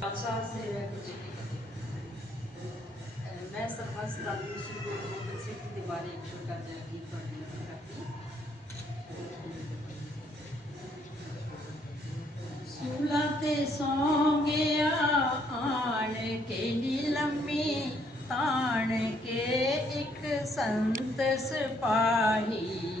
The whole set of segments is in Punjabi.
اچھا سے آن کے نیلمی تان کے ایک سنت سپاہی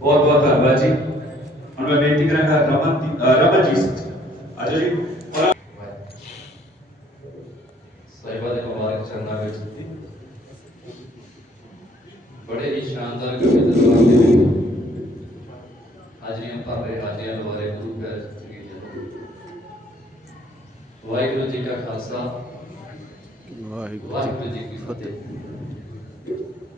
بہت بہت طلبا جی اور میں بینٹی کریں گا رمن رمن جی سے آجا جی صاحبہ بڑے واحد جی کا خاصہ واحد جی کی فتح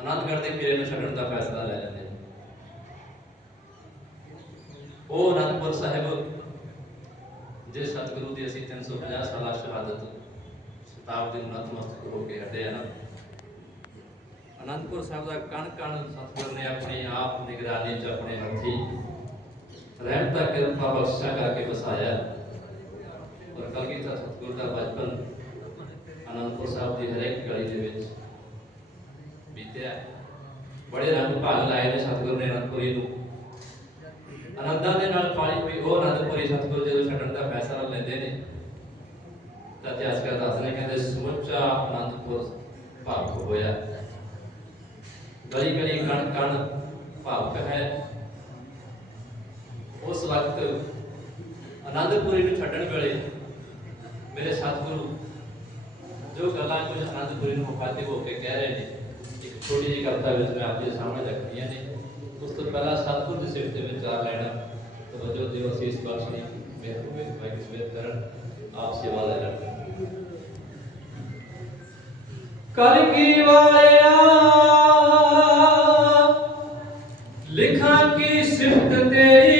ਅਨੰਦਗੜ੍ਹ ਦੇ ਕਿਲੇ ਨੂੰ ਛੱਡਣ ਦਾ ਫੈਸਲਾ ਲੈ ਲੈਂਦੇ ਉਹ ਅਨੰਦਪੁਰ ਸਾਹਿਬ ਜੇ ਸਤਿਗੁਰੂ ਦੀ ਅਸੀਂ 350 ਸਾਲਾ ਸ਼ਹਾਦਤ ਸ਼ਤਾਬਦੀ ਨੂੰ ਨਤਮਸਤਕ ਹੋ ਕੇ ਹਟੇ ਆ ਨਾ, ਅਨੰਦਪੁਰ ਸਾਹਿਬ ਦਾ ਕਣ ਕਣ ਸਤਿਗੁਰ ਨੇ ਆਪਣੀ ਆਪ ਨਿਗਰਾਨੀ ਚ ਆਪਣੇ ਹੱਥੀ ਰਹਿਮਤਾ ਕਿਰਪਾ ਬਖਸ਼ਾ ਕਰਕੇ ਵਸਾਇਆ। ਔਰ ਕਲਗੀਧਰ ਸਤਿਗੁਰ ਦਾ ਬਚਪਨ ਅਨੰਦਪੁਰ ਸਾਹਿਬ ਦੀ ਹਰੇਕ ਗਲੀ ਦੇ ਵਿੱਚ ਬੀਤਿਆ ਬੜੇ ਰੰਗ ਭਾਗ ਲਾਏ ਨੇ ਸਤਿਗੁਰ ਨੇ ਅਨੰਦਪੁਰੀ ਨੂੰ। ਆਨੰਦਾਂ ਦੇ ਨਾਲ ਪਾਲੀ ਹੋਈ ਉਹ ਅਨੰਦਪੁਰੀ ਸਤਿਗੁਰ ਜਦੋਂ ਛੱਡਣ ਦਾ ਫੈਸਲਾ ਲੈਂਦੇ ਨੇ, ਤਾਂ ਇਤਿਹਾਸਕਾਰ ਦੱਸਦੇ ਕਹਿੰਦੇ, ਸਮੁੱਚਾ ਆਨੰਦਪੁਰ ਭਾਵਕ ਹੋਇਆ ਗਲੀ ਗਲੀ ਕਣ ਕਣ ਭਾਵਕ ਹੈ। ਉਸ ਵਕਤ ਅਨੰਦਪੁਰੀ ਨੂੰ ਛੱਡਣ ਵੇਲੇ ਮੇਰੇ ਸਤਿਗੁਰੂ ਜੋ ਗੱਲਾਂ ਕੁਝ ਅਨੰਦਪੁਰੀ ਨੂੰ ਮੁਖਾਤਿਬ ਹੋ ਕੇ ਕਹਿ ਰਹੇ ਨੇ چھوٹی جی کرتا ہے جس میں آپ کے سامنے رکھ دیا نے اس تو پہلا ساتھ کو صرف میں چار لینا توجہ دیو سیس بخشنی کس مقبول کرن آپ سے والے وعدہ دیا کل کی والیا لکھا کی صفت تیری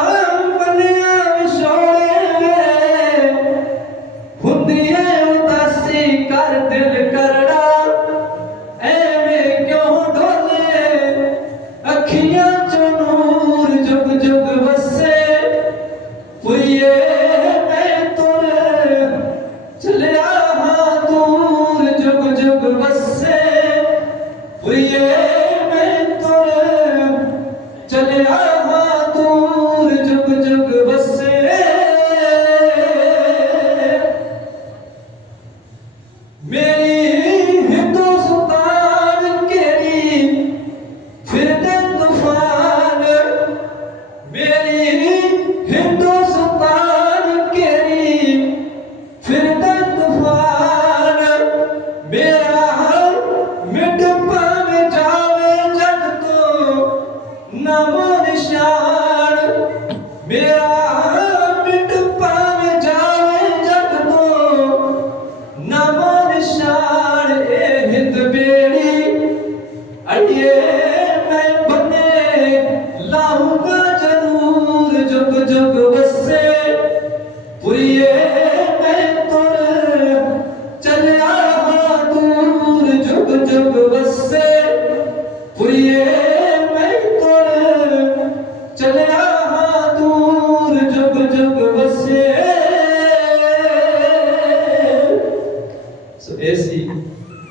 गुरबत से हुई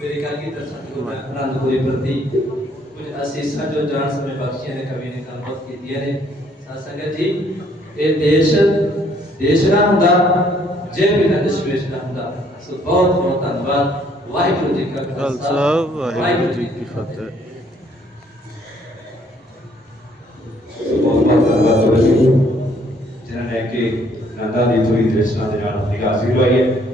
میرے خیال کی طرف کو مہمان پرتی کچھ اسیسہ جو جان سمیں بخشی ہیں کبھی نے کلمت کی دیا نے ساسنگا جی اے دیش دیش نہ ہوندا جے بھی نہ دشویش نہ ہوندا سو بہت بہت دھنیواد واحد جی کا خالصہ واحد جی کی فتح بہت بہت دھنیواد جنہوں نے کہ نندا دی تھوڑی درشنا دے نال اپنی حاضر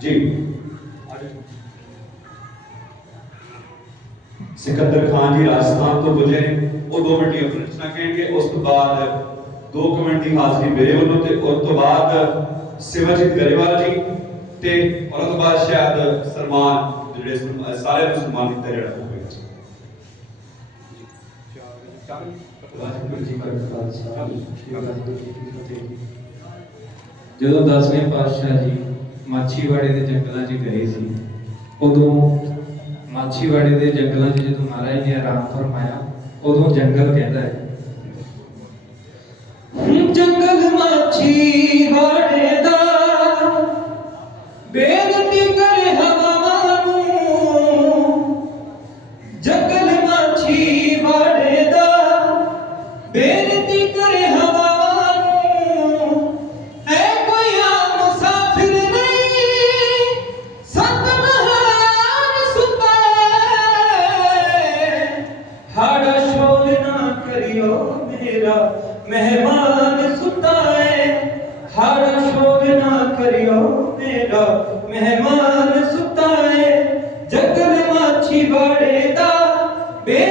ਜੀ। ਸਿਕੰਦਰ ਖਾਨ ਜੀ ਰਾਜਸਥਾਨ ਤੋਂ ਨੇ ਉਹ 2 ਮਿੰਟ ਦੀ ਆਪਣੀ ਰਚਨਾ ਕਹਿਣਗੇ ਉਸ ਤੋਂ ਬਾਅਦ 2 ਮਿੰਟ ਦੀ ਹਾਜ਼ਰੀ ਮੇਰੇ ਵੱਲੋਂ ਤੇ ਉਸ ਤੋਂ ਬਾਅਦ ਸਿਮਰਜੀਤ ਗਰੇਵਾਲ ਜੀ ਤੇ ਉਹਨਾਂ ਤੋਂ ਬਾਅਦ ਸ਼ਾਇਦ ਸਨਮਾਨ ਜਿਹੜੇ ਸਾਰਿਆਂ ਨੂੰ ਸਨਮਾਨ ਦਿੱਤਾ ਜਿਹੜਾ ਜਦੋਂ ਦਸਵੇਂ ਪਾਤਸ਼ਾਹ ਜੀ ਮਾਛੀਵਾੜੇ ਦੇ ਜੰਗਲਾਂ 'ਚ ਗਏ ਸੀ। ਉਦੋਂ ਮਾਛੀਵਾੜੇ ਦੇ ਜੰਗਲਾਂ 'ਚ ਜਦੋਂ ਮਹਾਰਾਜ ਨੇ ਆਰਾਮ ਫਰਮਾਇਆ, ਉਦੋਂ ਜੰਗਲ ਕਹਿੰਦਾ ਹੈ। ਜੰਗਲ ਮਾਛੀਵਾੜੇ میرا مہمان ستا ہے، ہر شوق نہ کریو میرا مہمان ستا ہے جگل ماچھی بڑے دا بے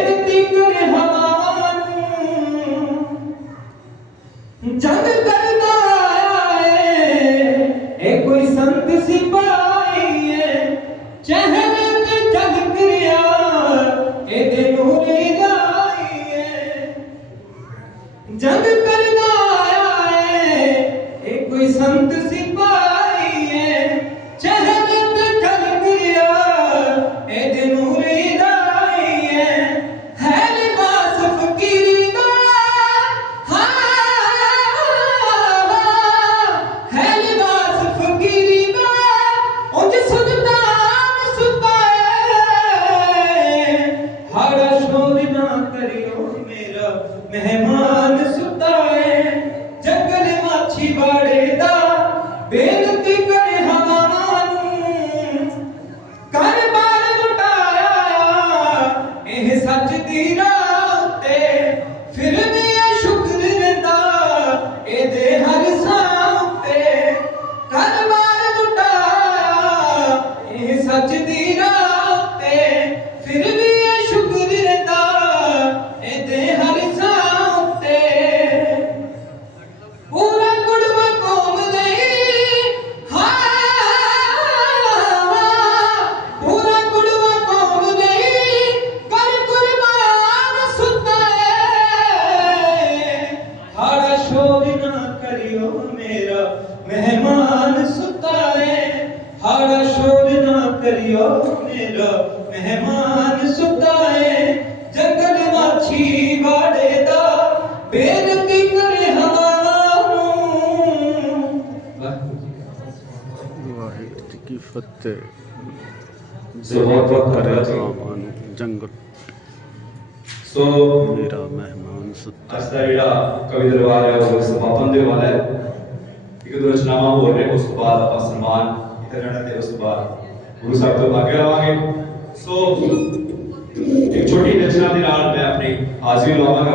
ਕੀ ਫਤਿਹ ਬਹੁਤ ਕਰੇ ਧੰਨਵਾਦ ਜੀ। ਹਵਾਵਾਂ ਨੂੰ ਜੰਗਲ ਸੋ ਮੇਰਾ ਮਹਿਮਾਨ ਸੁੱਤਾ ਅੱਜ ਦਾ ਜਿਹੜਾ ਕਵੀ ਦਰਬਾਰ ਹੈ ਉਹ ਸਮਾਪਨ ਦੇ ਵਾਲਾ ਹੈ ਇੱਕ ਦੋ ਰਚਨਾਵਾਂ ਹੋ ਰਹੇ ਉਸ ਤੋਂ ਬਾਅਦ ਆਪਾਂ ਸਨਮਾਨ ਕੀਤਾ ਜਾਣਾ ਤੇ ਉਸ ਤੋਂ ਬਾਅਦ ਗੁਰੂ ਸਾਹਿਬ ਤੋਂ ਅੱਗੇ ਲਵਾਂਗੇ ਸੋ ਇੱਕ ਛੋਟੀ ਰਚਨਾ ਦੇ ਨਾਲ ਮੈਂ ਆਪਣੀ ਹਾਜ਼ਰੀ ਲਵਾਵਾਂਗਾ